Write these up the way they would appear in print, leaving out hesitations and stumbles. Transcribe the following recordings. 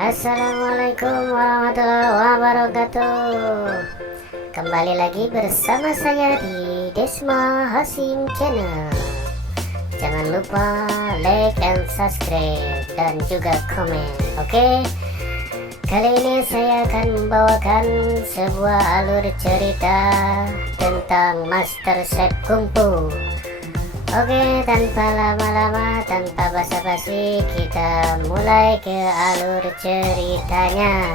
Assalamualaikum warahmatullahi wabarakatuh. Kembali lagi bersama saya di Desma Hasim Channel. Jangan lupa like and subscribe dan juga komen, oke? Kali ini saya akan membawakan sebuah alur cerita tentang Master Chef Kung Fu. Oke, tanpa lama-lama, tanpa basa-basi, kita mulai ke alur ceritanya.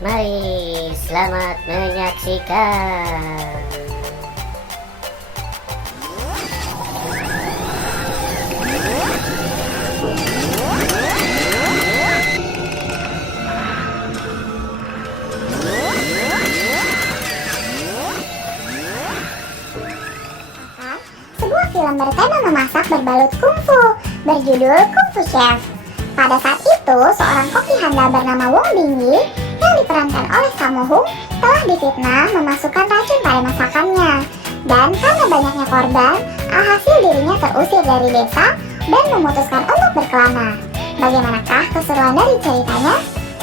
Mari, selamat menyaksikan. Film bertema memasak berbalut kungfu berjudul Kung Fu Chef. Pada saat itu, seorang koki handal bernama Wong Bingyi yang diperankan oleh Sammo Hung telah difitnah memasukkan racun pada masakannya. Dan karena banyaknya korban, alhasil dirinya terusir dari desa dan memutuskan untuk berkelana. Bagaimanakah keseruan dari ceritanya?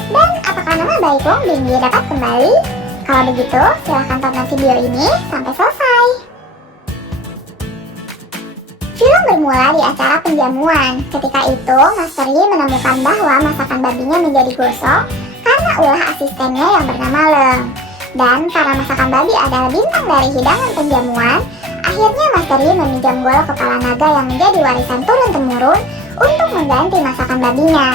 Dan apakah nama baik Wong Bingyi dapat kembali? Kalau begitu, silahkan tonton video ini sampai selesai. Film bermula di acara penjamuan. Ketika itu, Master Yi menemukan bahwa masakan babinya menjadi gosong karena ulah asistennya yang bernama Leng. Dan karena masakan babi adalah bintang dari hidangan penjamuan, akhirnya Master Yi meminjam golok kepala naga yang menjadi warisan turun-temurun untuk mengganti masakan babinya.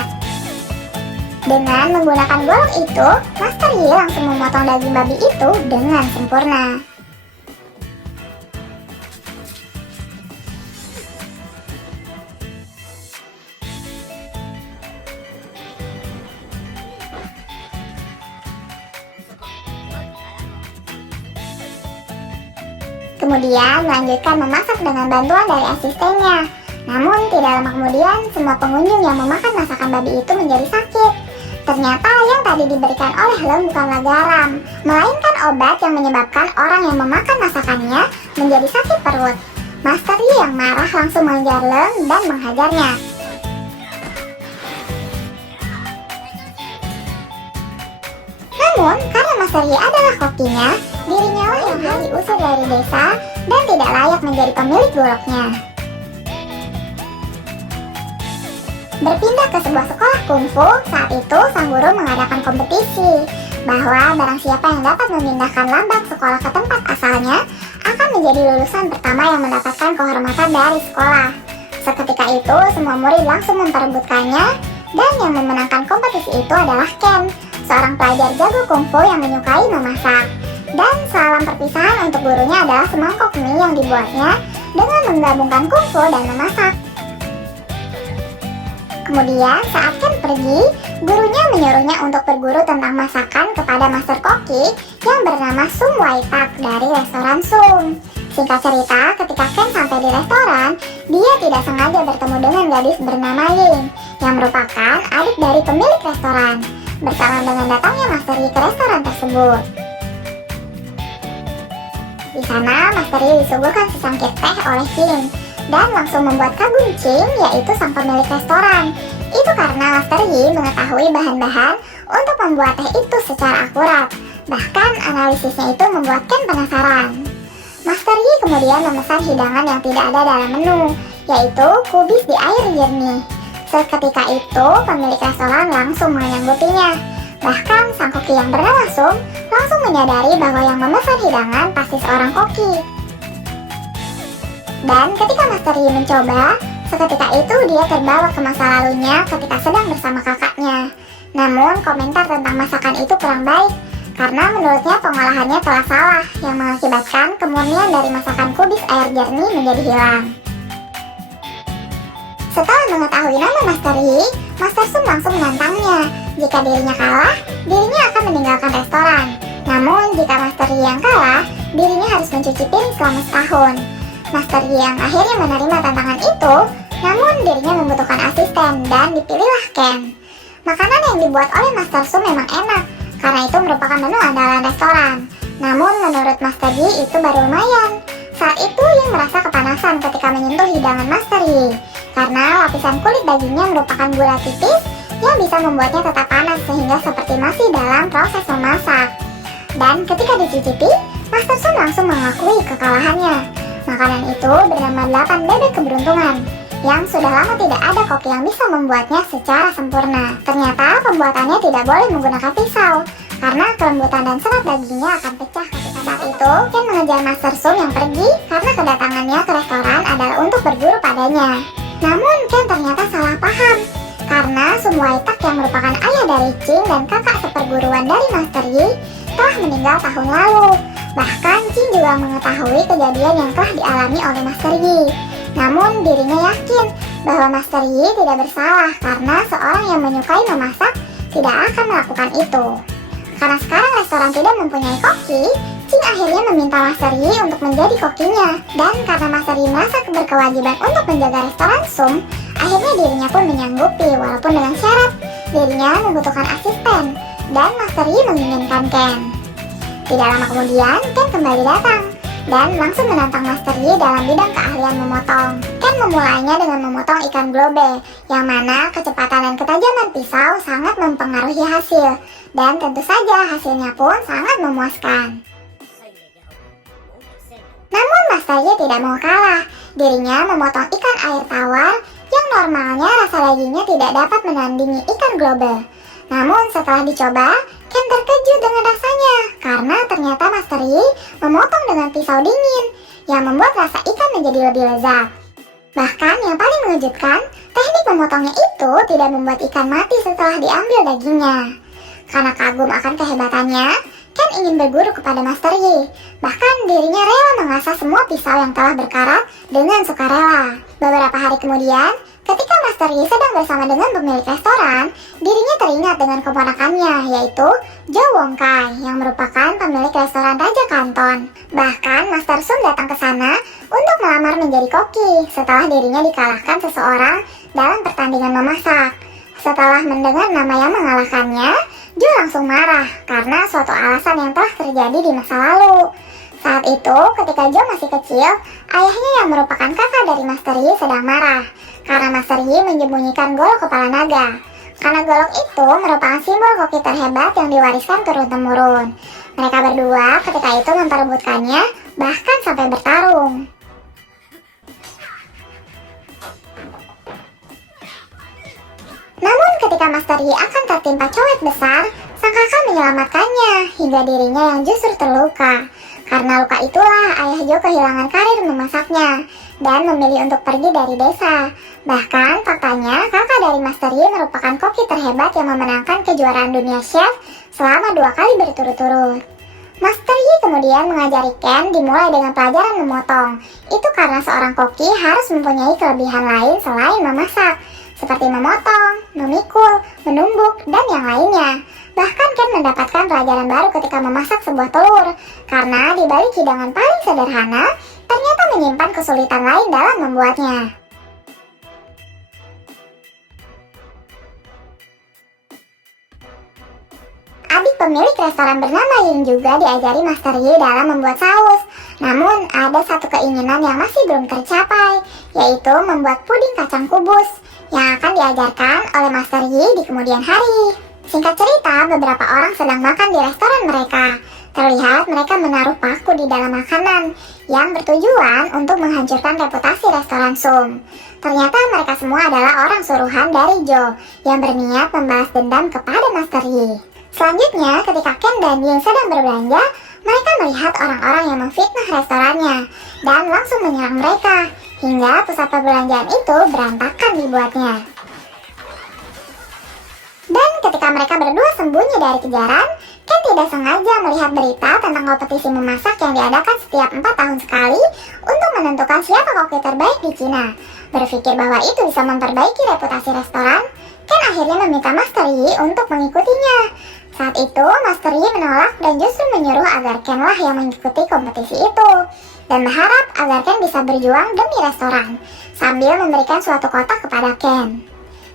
Dengan menggunakan golok itu, Master Yi langsung memotong daging babi itu dengan sempurna. Kemudian melanjutkan memasak dengan bantuan dari asistennya. Namun tidak lama kemudian semua pengunjung yang memakan masakan babi itu menjadi sakit. Ternyata yang tadi diberikan oleh Leng bukanlah garam, melainkan obat yang menyebabkan orang yang memakan masakannya menjadi sakit perut. Master Yi yang marah langsung mengejar Leng dan menghajarnya. Namun karena Master Yi adalah kokinya, dirinya lah yang harus diusir dari desa dan tidak layak menjadi pemilik goloknya. Berpindah ke sebuah sekolah kungfu, saat itu sang guru mengadakan kompetisi bahwa barang siapa yang dapat memindahkan lambang sekolah ke tempat asalnya akan menjadi lulusan pertama yang mendapatkan kehormatan dari sekolah. Seketika itu semua murid langsung memperebutkannya dan yang memenangkan kompetisi itu adalah Ken, seorang pelajar jago kungfu yang menyukai memasak. Dan salam perpisahan untuk gurunya adalah semangkok mie yang dibuatnya dengan menggabungkan kungfu dan memasak. Kemudian saat Ken pergi, gurunya menyuruhnya untuk berguru tentang masakan kepada Master Koki yang bernama Sum Wai Tak dari restoran Sum. Singkat cerita, ketika Ken sampai di restoran, dia tidak sengaja bertemu dengan gadis bernama Ying yang merupakan adik dari pemilik restoran. Bersama dengan datangnya Master Yi ke restoran tersebut. Di sana, Master Yi disuguhkan secangkir teh oleh Ying dan langsung membuat kagum Ching, yaitu sang pemilik restoran. Itu karena Master Yi mengetahui bahan-bahan untuk membuat teh itu secara akurat. Bahkan analisisnya itu membuat Ken penasaran. Master Yi kemudian memesan hidangan yang tidak ada dalam menu, yaitu kubis di air jernih. Seketika itu, pemilik restoran langsung menyanggupinya. Bahkan sang koki yang bernama Sum langsung menyadari bahwa yang memesan hidangan pasti seorang koki. Dan ketika Master Yi mencoba, seketika itu dia terbawa ke masa lalunya ketika sedang bersama kakaknya. Namun komentar tentang masakan itu kurang baik, karena menurutnya pengolahannya telah salah yang mengakibatkan kemurnian dari masakan kubis air jernih menjadi hilang. Setelah mengetahui nama Master Yi, Master Sum langsung menantangnya. Jika dirinya kalah, dirinya akan meninggalkan restoran. Namun jika Master Yi yang kalah, dirinya harus mencuci piring selama setahun. Master Yi yang akhirnya menerima tantangan itu, namun dirinya membutuhkan asisten dan dipilihlah Ken. Makanan yang dibuat oleh Master Sum memang enak, karena itu merupakan menu andalan restoran. Namun menurut Master Yi itu baru lumayan. Saat itu Ying merasa kepanasan ketika menyentuh hidangan Master Yi, karena lapisan kulit dagingnya merupakan gula tipis yang bisa membuatnya tetap panas sehingga seperti masih dalam proses memasak. Dan ketika dicicipi, Master Sum langsung mengakui kekalahannya. Makanan itu bernama 8 bebek keberuntungan, yang sudah lama tidak ada koki yang bisa membuatnya secara sempurna. Ternyata pembuatannya tidak boleh menggunakan pisau, karena kelembutan dan serat dagingnya akan pecah ketika saat itu. Ken mengejar Master Sum yang pergi karena kedatangannya ke restoran adalah untuk berguru padanya. Namun Ken ternyata salah paham, karena Sum Waitak yang merupakan ayah dari Ching dan kakak seperguruan dari Master Yi telah meninggal tahun lalu. Bahkan Ching juga mengetahui kejadian yang telah dialami oleh Master Yi. Namun dirinya yakin bahwa Master Yi tidak bersalah karena seorang yang menyukai memasak tidak akan melakukan itu. Karena sekarang restoran tidak mempunyai koki, Ching akhirnya meminta Master Yi untuk menjadi kokinya. Dan karena Master Yi merasa berkewajiban untuk menjaga restoran Sum, akhirnya dirinya pun menyanggupi walaupun dengan syarat dirinya membutuhkan asisten. Dan Master Yi menginginkan Ken. Tidak lama kemudian, Ken kembali datang dan langsung menantang Master Yi dalam bidang keahlian memotong. Ken memulainya dengan memotong ikan globe, yang mana kecepatan dan ketajaman pisau sangat mempengaruhi hasil. Dan tentu saja hasilnya pun sangat memuaskan. Namun Master Yi tidak mau kalah. Dirinya memotong ikan air tawar yang normalnya rasa dagingnya tidak dapat menandingi ikan globe. Namun setelah dicoba, Ken terkejut dengan rasanya karena ternyata Master Yi memotong dengan pisau dingin yang membuat rasa ikan menjadi lebih lezat. Bahkan yang paling mengejutkan, teknik memotongnya itu tidak membuat ikan mati setelah diambil dagingnya. Karena kagum akan kehebatannya, Ken ingin berguru kepada Master Yi. Bahkan dirinya rela mengasah semua pisau yang telah berkarat dengan sukarela. Beberapa hari kemudian, ketika Master Yi sedang bersama dengan pemilik restoran, dirinya teringat dengan keponakannya, yaitu Zhou Wongkai, yang merupakan pemilik restoran Raja Kanton. Bahkan Master Sum datang ke sana untuk melamar menjadi koki setelah dirinya dikalahkan seseorang dalam pertandingan memasak. Setelah mendengar nama yang mengalahkannya, Zhou langsung marah karena suatu alasan yang telah terjadi di masa lalu. Saat itu, ketika Zhou masih kecil, ayahnya yang merupakan kakak dari Master Yi sedang marah karena Master Yi menyembunyikan golok kepala naga. Karena golok itu merupakan simbol koki terhebat yang diwariskan turun-temurun. Mereka berdua ketika itu memperebutkannya, bahkan sampai bertarung. Namun ketika Master Yi akan tertimpa cowek besar, sang kakak menyelamatkannya hingga dirinya yang justru terluka. Karena luka itulah ayah Zhou kehilangan karir memasaknya dan memilih untuk pergi dari desa. Bahkan faktanya kakak dari Master Yi merupakan koki terhebat yang memenangkan kejuaraan dunia chef selama 2 kali berturut-turut. Master Yi kemudian mengajari Ken dimulai dengan pelajaran memotong. Itu karena seorang koki harus mempunyai kelebihan lain selain memasak, seperti memotong, memikul, menumbuk, dan yang lainnya. Bahkan Ken mendapatkan pelajaran baru ketika memasak sebuah telur, karena di balik hidangan paling sederhana, ternyata menyimpan kesulitan lain dalam membuatnya. Adik pemilik restoran bernama Ying juga diajari Master Yi dalam membuat saus. Namun ada satu keinginan yang masih belum tercapai, yaitu membuat puding kacang kubus yang akan diajarkan oleh Master Yi di kemudian hari. Singkat cerita, beberapa orang sedang makan di restoran mereka. Terlihat mereka menaruh paku di dalam makanan yang bertujuan untuk menghancurkan reputasi restoran Sum. Ternyata mereka semua adalah orang suruhan dari Zhou yang berniat membalas dendam kepada Master Yi. Selanjutnya, ketika Ken dan Ying sedang berbelanja, mereka melihat orang-orang yang memfitnah restorannya dan langsung menyerang mereka, hingga pusat perbelanjaan itu berantakan dibuatnya. Dan ketika mereka berdua sembunyi dari kejaran, Ken tidak sengaja melihat berita tentang kompetisi memasak yang diadakan setiap 4 tahun sekali untuk menentukan siapa koki terbaik di Cina. Berpikir bahwa itu bisa memperbaiki reputasi restoran, Ken akhirnya meminta Master Yi untuk mengikutinya. Saat itu, Master Yi menolak dan justru menyuruh agar Ken lah yang mengikuti kompetisi itu, dan berharap agar Ken bisa berjuang demi restoran, sambil memberikan suatu kotak kepada Ken.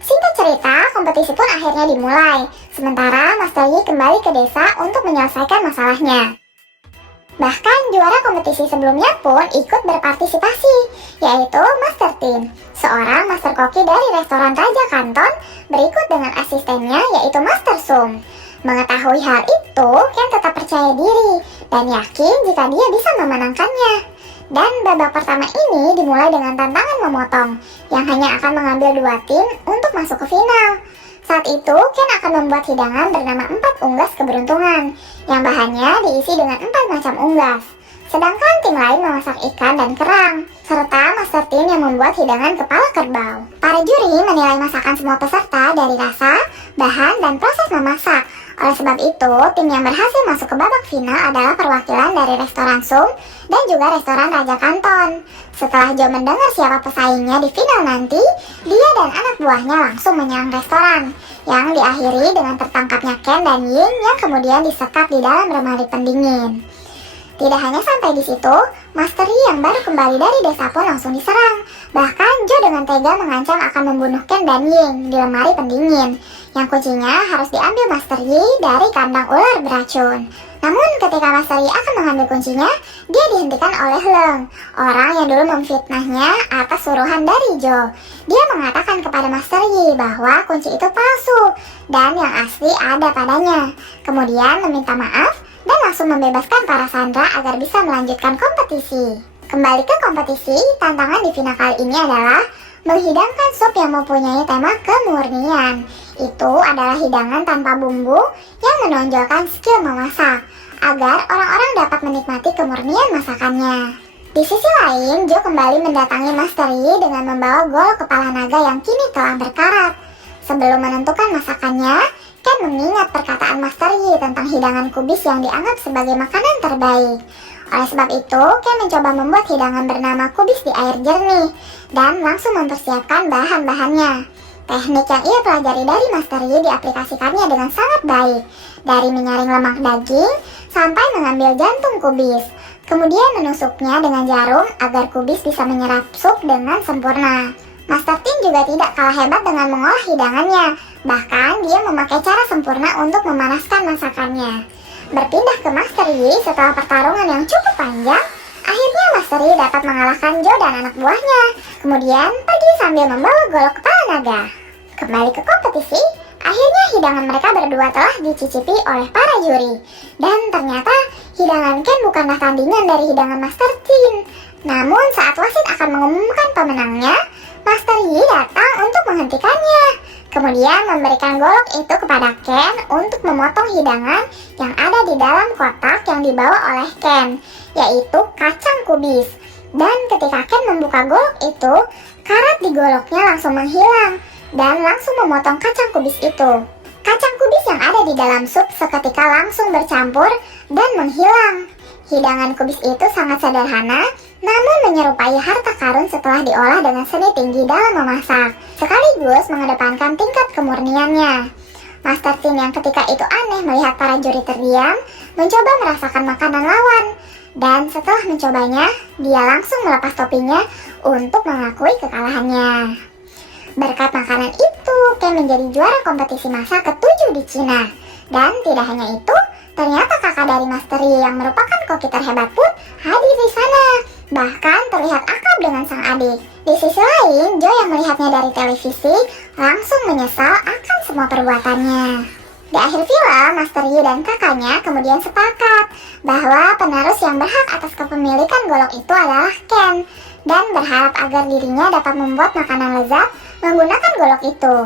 Singkat cerita, kompetisi pun akhirnya dimulai, sementara Master Yi kembali ke desa untuk menyelesaikan masalahnya. Bahkan juara kompetisi sebelumnya pun ikut berpartisipasi, yaitu Master Tin, seorang master koki dari restoran Raja Kanton, berikut dengan asistennya yaitu Master Sum. Mengetahui hal itu, Ken tetap percaya diri dan yakin jika dia bisa memenangkannya. Dan babak pertama ini dimulai dengan tantangan memotong, yang hanya akan mengambil 2 tim untuk masuk ke final. Saat itu, Ken akan membuat hidangan bernama 4 unggas keberuntungan, yang bahannya diisi dengan 4 macam unggas. Sedangkan tim lain memasak ikan dan kerang, serta Master Tin yang membuat hidangan kepala kerbau. Para juri menilai masakan semua peserta dari rasa, bahan, dan proses memasak. Oleh sebab itu, tim yang berhasil masuk ke babak final adalah perwakilan dari restoran Sum dan juga restoran Raja Kanton. Setelah Joe mendengar siapa pesaingnya di final nanti, dia dan anak buahnya langsung menyerang restoran, yang diakhiri dengan tertangkapnya Ken dan Ying yang kemudian disekap di dalam lemari pendingin. Tidak hanya sampai di situ, Master Yi yang baru kembali dari desa pun langsung diserang. Bahkan Joe dengan tega mengancam akan membunuh Ken dan Ying di lemari pendingin, yang kuncinya harus diambil Master Yi dari kandang ular beracun. Namun ketika Master Yi akan mengambil kuncinya, dia dihentikan oleh Leng, orang yang dulu memfitnahnya atas suruhan dari Joe. Dia mengatakan kepada Master Yi bahwa kunci itu palsu dan yang asli ada padanya. Kemudian meminta maaf dan langsung membebaskan para sandera agar bisa melanjutkan kompetisi. Kembali ke kompetisi, tantangan di final kali ini adalah menghidangkan sup yang mempunyai tema kemurnian. Itu adalah hidangan tanpa bumbu yang menonjolkan skill memasak, agar orang-orang dapat menikmati kemurnian masakannya. Di sisi lain, Joe kembali mendatangi Master Yi dengan membawa golok kepala naga yang kini telah berkarat. Sebelum menentukan masakannya, Ken mengingat perkataan Master Yi tentang hidangan kubis yang dianggap sebagai makanan terbaik. Oleh sebab itu, Ken mencoba membuat hidangan bernama kubis di air jernih dan langsung mempersiapkan bahan-bahannya. Teknik yang ia pelajari dari Master Yi diaplikasikannya dengan sangat baik, dari menyaring lemak daging sampai mengambil jantung kubis. Kemudian menusuknya dengan jarum agar kubis bisa menyerap sup dengan sempurna. Master Tin juga tidak kalah hebat dengan mengolah hidangannya. Bahkan dia memakai cara sempurna untuk memanaskan masakannya. Berpindah ke Master Yi setelah pertarungan yang cukup panjang, akhirnya Master Yi dapat mengalahkan Joe dan anak buahnya. Kemudian pergi sambil membawa golok kepala naga. Kembali ke kompetisi, akhirnya hidangan mereka berdua telah dicicipi oleh para juri. Dan ternyata hidangan Ken bukanlah tandingan dari hidangan Master Tin. Namun saat wasit akan mengumumkan pemenangnya, Master Yi datang untuk menghentikannya. Kemudian memberikan golok itu kepada Ken untuk memotong hidangan yang ada di dalam kotak yang dibawa oleh Ken, yaitu kacang kubis. Dan ketika Ken membuka golok itu, karat di goloknya langsung menghilang dan langsung memotong kacang kubis itu. Kacang kubis yang ada di dalam sup seketika langsung bercampur dan menghilang. Hidangan kubis itu sangat sederhana, namun menyerupai harta karun setelah diolah dengan seni tinggi dalam memasak, sekaligus mengedepankan tingkat kemurniannya. Master Tin yang ketika itu aneh melihat para juri terdiam, mencoba merasakan makanan lawan. Dan setelah mencobanya, dia langsung melepas topinya untuk mengakui kekalahannya. Berkat makanan itu, Ken menjadi juara kompetisi masak ke-7 di Cina. Dan tidak hanya itu, ternyata kakak dari Master Yi yang merupakan koki terhebat pun hadir di sana. Bahkan terlihat akrab dengan sang adik. Di sisi lain, Joe yang melihatnya dari televisi langsung menyesal akan semua perbuatannya. Di akhir film, Master Yi dan kakaknya kemudian sepakat bahwa penerus yang berhak atas kepemilikan golok itu adalah Ken, dan berharap agar dirinya dapat membuat makanan lezat menggunakan golok itu.